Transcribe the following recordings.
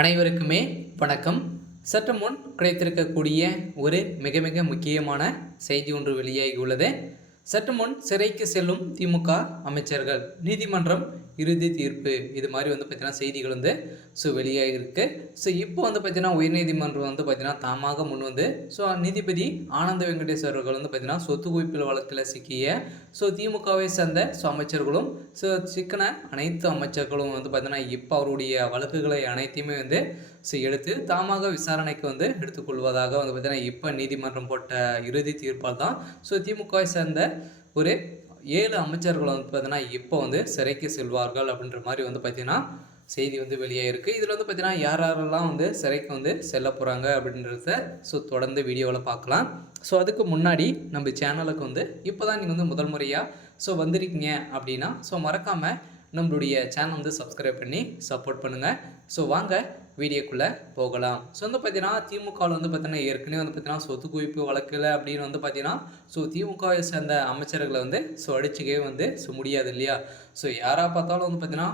அனைவருக்குமே வணக்கம். சற்று முன் கிடைத்திருக்கக்கூடிய ஒரு மிக மிக முக்கியமான செய்தி ஒன்று வெளியாகியுள்ளது. சற்று முன் சிறைக்கு செல்லும் திமுக அமைச்சர்கள், நீதிமன்றம் இறுதி தீர்ப்பு, இது மாதிரி பார்த்தீங்கன்னா செய்திகள் வெளியாகிருக்கு. இப்போ பார்த்தீங்கன்னா உயர்நீதிமன்றம் பார்த்தீங்கன்னா தாமாக முன் நீதிபதி ஆனந்த வெங்கடேஷ் அவர்கள் பார்த்தீங்கன்னா சொத்து குவிப்பில் வழக்கில் சிக்கிய திமுகவை சேர்ந்த அமைச்சர்களும் சிக்கன அனைத்து அமைச்சர்களும் பார்த்தீங்கன்னா இப்போ அவருடைய வழக்குகளை அனைத்தையுமே எடுத்து தாமாக விசாரணைக்கு எடுத்துக்கொள்வதாக பார்த்தீங்கன்னா இப்போ நீதிமன்றம் போட்ட இறுதி தீர்ப்பால் தான் திமுகவை சேர்ந்த ஒரு 7 அமைச்சர்கள் பார்த்தீங்கன்னா இப்போ சிறைக்கு செல்வார்கள் அப்படின்ற மாதிரி பார்த்தீங்கன்னா செய்தி வெளியாகிருக்கு. இதில் பார்த்தீங்கன்னா யாரெல்லாம் சிறைக்கு செல்ல போகிறாங்க அப்படின்றத தொடர்ந்து வீடியோவில் பார்க்கலாம். அதுக்கு முன்னாடி நம்ம சேனலுக்கு இப்போ தான் நீங்கள் முதல் முறையாக வந்திருக்கீங்க அப்படின்னா மறக்காமல் நம்மளுடைய சேனல் சப்ஸ்கிரைப் பண்ணி சப்போர்ட் பண்ணுங்கள். வாங்க வீடியோக்குள்ளே போகலாம். பார்த்தீங்கன்னா திமுகவில் பார்த்தீங்கன்னா ஏற்கனவே பார்த்தீங்கன்னா சொத்து குவிப்பு வழக்கில் அப்படின்னு பார்த்தீங்கன்னா திமுகவை சேர்ந்த அமைச்சர்களை அடிச்சுக்கவே முடியாது இல்லையா. யாராக பார்த்தாலும் பார்த்தீங்கன்னா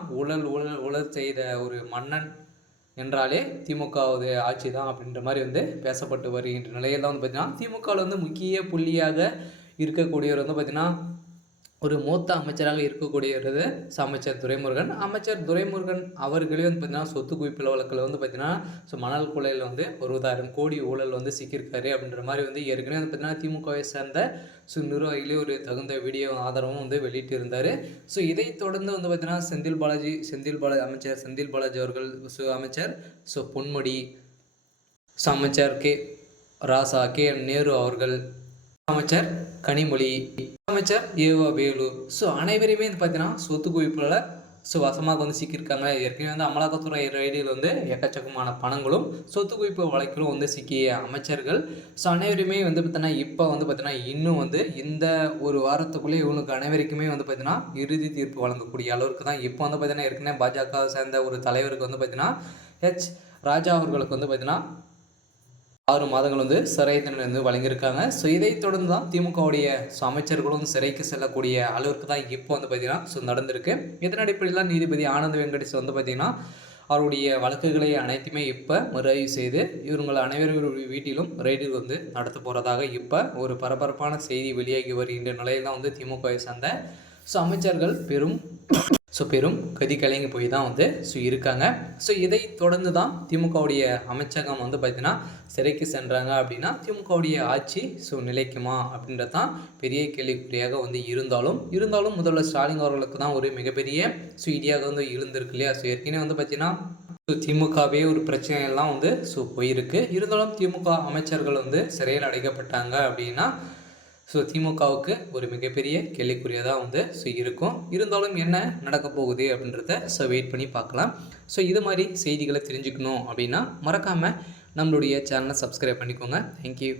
ஊழல் செய்த ஒரு மன்னன் என்றாலே திமுகவது ஆட்சி தான் அப்படின்ற மாதிரி பேசப்பட்டு வருகின்ற நிலையில் தான் பார்த்தீங்கன்னா திமுகவில் முக்கிய புள்ளியாக இருக்கக்கூடியவர் பார்த்தீங்கன்னா ஒரு மூத்த அமைச்சராக இருக்கக்கூடியது அமைச்சர் துரைமுருகன். அமைச்சர் துரைமுருகன் அவர்களே பார்த்தீங்கன்னா சொத்து குவிப்பில் வழக்கில் பார்த்தீங்கன்னா மணல் கொள்ளையில் ஒரு 10,000 கோடி ஊழல் சிக்கியிருக்காரு அப்படின்ற மாதிரி ஏற்கனவே பார்த்தீங்கன்னா திமுகவை சேர்ந்த நிர்வாகிகளே ஒரு தகுந்த வீடியோ ஆதாரமும் வெளியிட்டு இருந்தார். இதை தொடர்ந்து பார்த்தீங்கன்னா அமைச்சர் செந்தில் பாலாஜி அவர்கள், அமைச்சர் பொன்முடி, அமைச்சர் கே ராசா, கே நேரு அவர்கள், அமைச்சர் கனிமொழி, அமைச்சர் ஏவா வேலு, அனைவருமே பார்த்தீங்கன்னா சொத்து குவிப்பில் வசமாக சிக்கியிருக்காங்க. ஏற்கனவே அமலாக்கத்துறை ரைடில் எக்கச்சக்கமான பணங்களும் சொத்து குவிப்பு வழக்கிலும் சிக்கிய அமைச்சர்கள் அனைவருமே பார்த்தீங்கன்னா இப்போ பார்த்தீங்கன்னா இன்னும் இந்த ஒரு வாரத்துக்குள்ளே இவங்களுக்கு அனைவருக்குமே பார்த்தீங்கன்னா இறுதி தீர்ப்பு வழங்கக்கூடிய அளவுக்கு தான் இப்போ பார்த்தீங்கன்னா ஏற்கனவே பாஜக சேர்ந்த ஒரு தலைவருக்கு பார்த்தீங்கன்னா ஹெச் ராஜா அவர்களுக்கு பார்த்தீங்கன்னா 6 மாதங்கள் சிறை தண்டனை வழங்கியிருக்காங்க. இதை தொடர்ந்து தான் திமுகவுடைய அமைச்சர்களும் சிறைக்கு செல்லக்கூடிய அளவிற்கு தான் இப்போ பார்த்தீங்கன்னா நடந்திருக்கு. இதன் அடிப்படையில் நீதிபதி ஆனந்த வெங்கடேஷ் பார்த்தீங்கன்னா அவருடைய வழக்குகளை அனைத்துமே இப்போ மறுஆய்வு செய்து இவர்கள் அனைவரும் வீட்டிலும் ரைடில் நடத்த போகிறதாக இப்போ ஒரு பரபரப்பான செய்தி வெளியாகி வருகின்ற நிலையில் தான் திமுகவை சேர்ந்த அமைச்சர்கள் பெரும் கதி கலங்கி போய் தான் இருக்காங்க. இதை தொடர்ந்து தான் திமுகவுடைய அமைச்சகம் பார்த்தீங்கன்னா சிறைக்கு சென்றாங்க அப்படின்னா திமுகவுடைய ஆட்சி நிலைக்குமா அப்படின்றது தான் பெரிய கேள்விக்குறியாக இருந்தாலும் முதல்வர் ஸ்டாலின் அவர்களுக்கு தான் ஒரு மிகப்பெரிய இடியாக எழுந்திருக்கு இல்லையா. ஏற்கனவே பார்த்தீங்கன்னா திமுகவே ஒரு பிரச்சனையெல்லாம் போயிருக்கு. இருந்தாலும் திமுக அமைச்சர்கள் சிறையில் அடைக்கப்பட்டாங்க அப்படின்னா திமுகவுக்கு ஒரு மிகப்பெரிய கேள்விக்குறியாக தான் இருக்கும். இருந்தாலும் என்ன நடக்க போகுது அப்படின்றத வெயிட் பண்ணி பார்க்கலாம். இது மாதிரி செய்திகளை தெரிஞ்சுக்கணும் அப்படின்னா மறக்காமல் நம்மளுடைய சேனலை சப்ஸ்கிரைப் பண்ணிக்கோங்க. தேங்க்யூ.